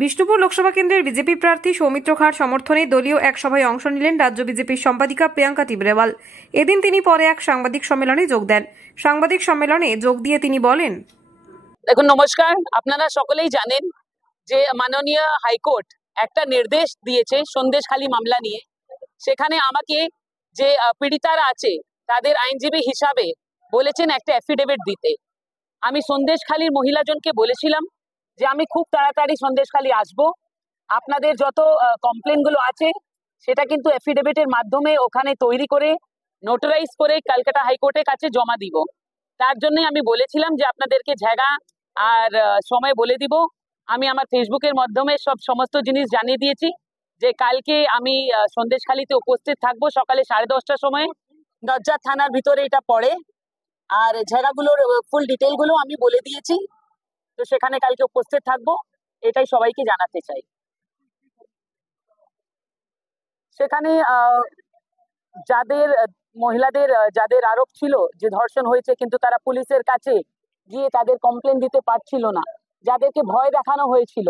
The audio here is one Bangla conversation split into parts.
বিষ্ণুপুর লোকসভা কেন্দ্রের বিজেপি প্রার্থী সৌমিত্র খাঁর সমর্থনে দলীয় এক সভায় অংশ নিলেন রাজ্য বিজেপির সম্পাদিকা প্রিয়াঙ্কা তিবরেওয়াল। এদিন তিনি পরে এক সাংবাদিক সম্মেলনে যোগ দেন। সাংবাদিক সম্মেলনে যোগ দিয়ে তিনি বলেন, দেখুন, নমস্কার। আপনারা সকলেই জানেন যে মাননীয় হাইকোর্ট একটা নির্দেশ দিয়েছে সন্দেশখালী মামলা নিয়ে। সেখানে আমাকে যে পীড়িতারা আছে তাদের আইনজীবী হিসাবে বলেছেন একটা অ্যাফিডেভিট দিতে। আমি সন্দেশখালীর মহিলাজনকে বলেছিলাম যে আমি খুব তাড়াতাড়ি সন্দেশখালী আসবো, আপনাদের যত কমপ্লেনগুলো আছে সেটা কিন্তু অ্যাফিডেভিটের মাধ্যমে ওখানে তৈরি করে নোটারাইজ করে কলকাতা হাইকোর্টের কাছে জমা দিব। তার জন্যই আমি বলেছিলাম যে আপনাদেরকে জায়গা আর সময় বলে দিব। আমি আমার ফেসবুকের মাধ্যমে সমস্ত জিনিস জানিয়ে দিয়েছি যে কালকে আমি সন্দেশখালীতে উপস্থিত থাকবো সকালে 10:30টার সময়। নজ্জার থানার ভিতরে এটা পড়ে, আর জায়গাগুলোর ফুল ডিটেলগুলো আমি বলে দিয়েছি। তো সেখানে কালকে উপস্থিত থাকবো, এটাই সবাইকে জানাতে চাই। সেখানে যাদের মহিলাদের যাদের আরোপ ছিল যে ধর্ষণ হয়েছে, কিন্তু তারা পুলিশের কাছে গিয়ে তাদের কমপ্লেন দিতে পারছিল না, যাদেরকে ভয় দেখানো হয়েছিল,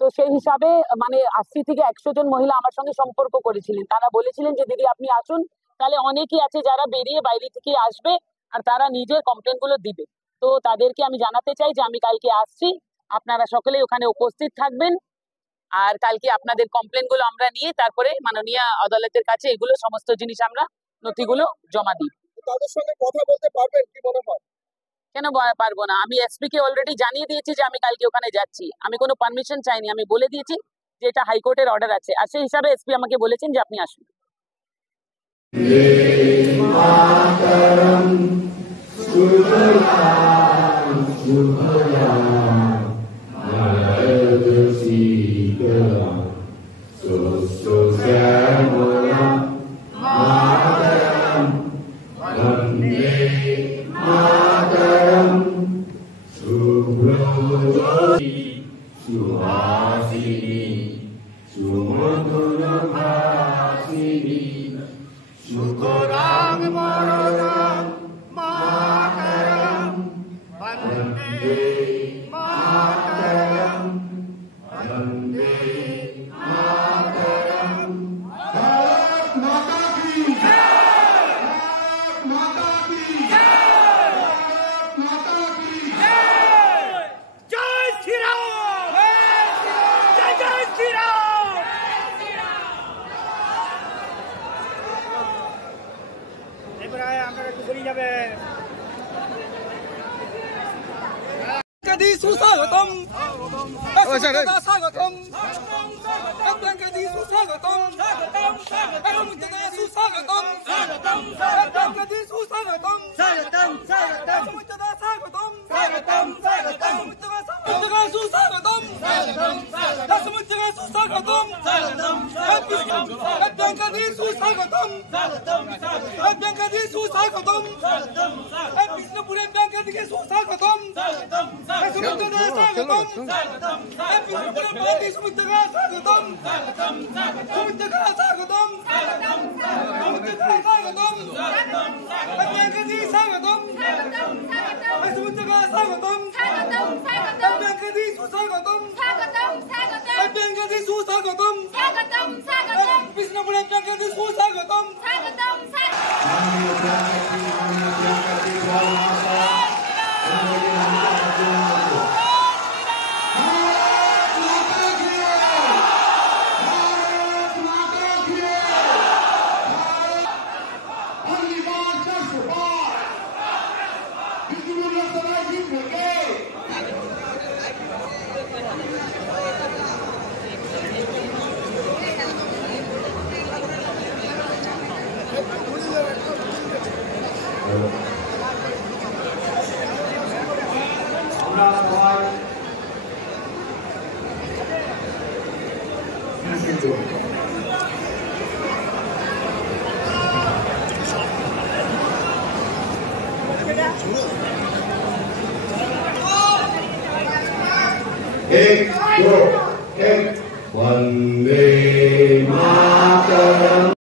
তো সেই হিসাবে মানে 80 থেকে 100 জন মহিলা আমার সঙ্গে সম্পর্ক করেছিলেন। তারা বলেছিলেন যে দিদি আপনি আসুন, তাহলে অনেকেই আছে যারা বেরিয়ে বাইরে থেকে আসবে আর তারা নিজের কমপ্লেন গুলো দিবে। তো তাদেরকে আমি জানাতে চাই যে আমি কালকে আসছি, আপনারা সকলে ওখানে উপস্থিত থাকবেন। আর কালকে আপনাদের কমপ্লেন গুলো আমরা নিয়ে তারপরে মাননীয় আদালতের কাছে এগুলো সমস্ত জিনিস আমরা নথিগুলো জমা দিই। তাদের সঙ্গে কথা বলতে পারবেন কি মনে হয়? কেন পারবো না? আমি এসপি কে অলরেডি জানিয়ে দিয়েছি যে আমি কালকে ওখানে যাচ্ছি। আমি কোনো পারমিশন চাইনি, আমি বলে দিয়েছি যে এটা হাইকোর্টের অর্ডার আছে, আর সেই হিসাবে এসপি আমাকে বলেছেন যে আপনি আসুন। সুহাসিনী সুমধুর ভাসিনী সুতরাং বরদাং মাতরম বন্দে মাতরম বন্দে মাতরম। ভারত মাতা কি জয়! ভারত মাতা কি জয়! ভারত মাতা কি জয়! জয় শ্রী রাম! সুস্বাগতম স্বাগতম আপনাকে সুস্বাগতম স্বাগতম সুস্বাগতম স্বাগতম আপনাকে সুস্বাগতম স্বাগতম স্বাগতম স্বাগতম স্বাগতম স্বাগতম সুস্বাগতম স্বাগতম স্বাগতম সুস্বাগতম স্বাগতম আপনাকে সুস্বাগতম স্বাগতম আপনাকে সুস্বাগতম স্বাগতম বিষ্ণুপুরের আপনাকে সুস্বাগতম স্বাগতম স্বাগতম স্বাগতম বিষ্ণুপুরের পার্টি সুমিত্রা স্বাগতম স্বাগতম সুমিত্রা স্বাগতম স্বাগতম সুমিত্রা স্বাগতম স্বাগতম আপনাকে স্বাগতম স্বাগতম সুমিত্রা স্বাগতম স্বাগতম আপনাকে সুস্বাগতম স্বাগতম আপনাকে সুস্বাগতম স্বাগতম বিষ্ণুপুরের আপনাকে সুস্বাগতম স্বাগতম। আমরা সবাই এক দো এক বন্দে মাতরম।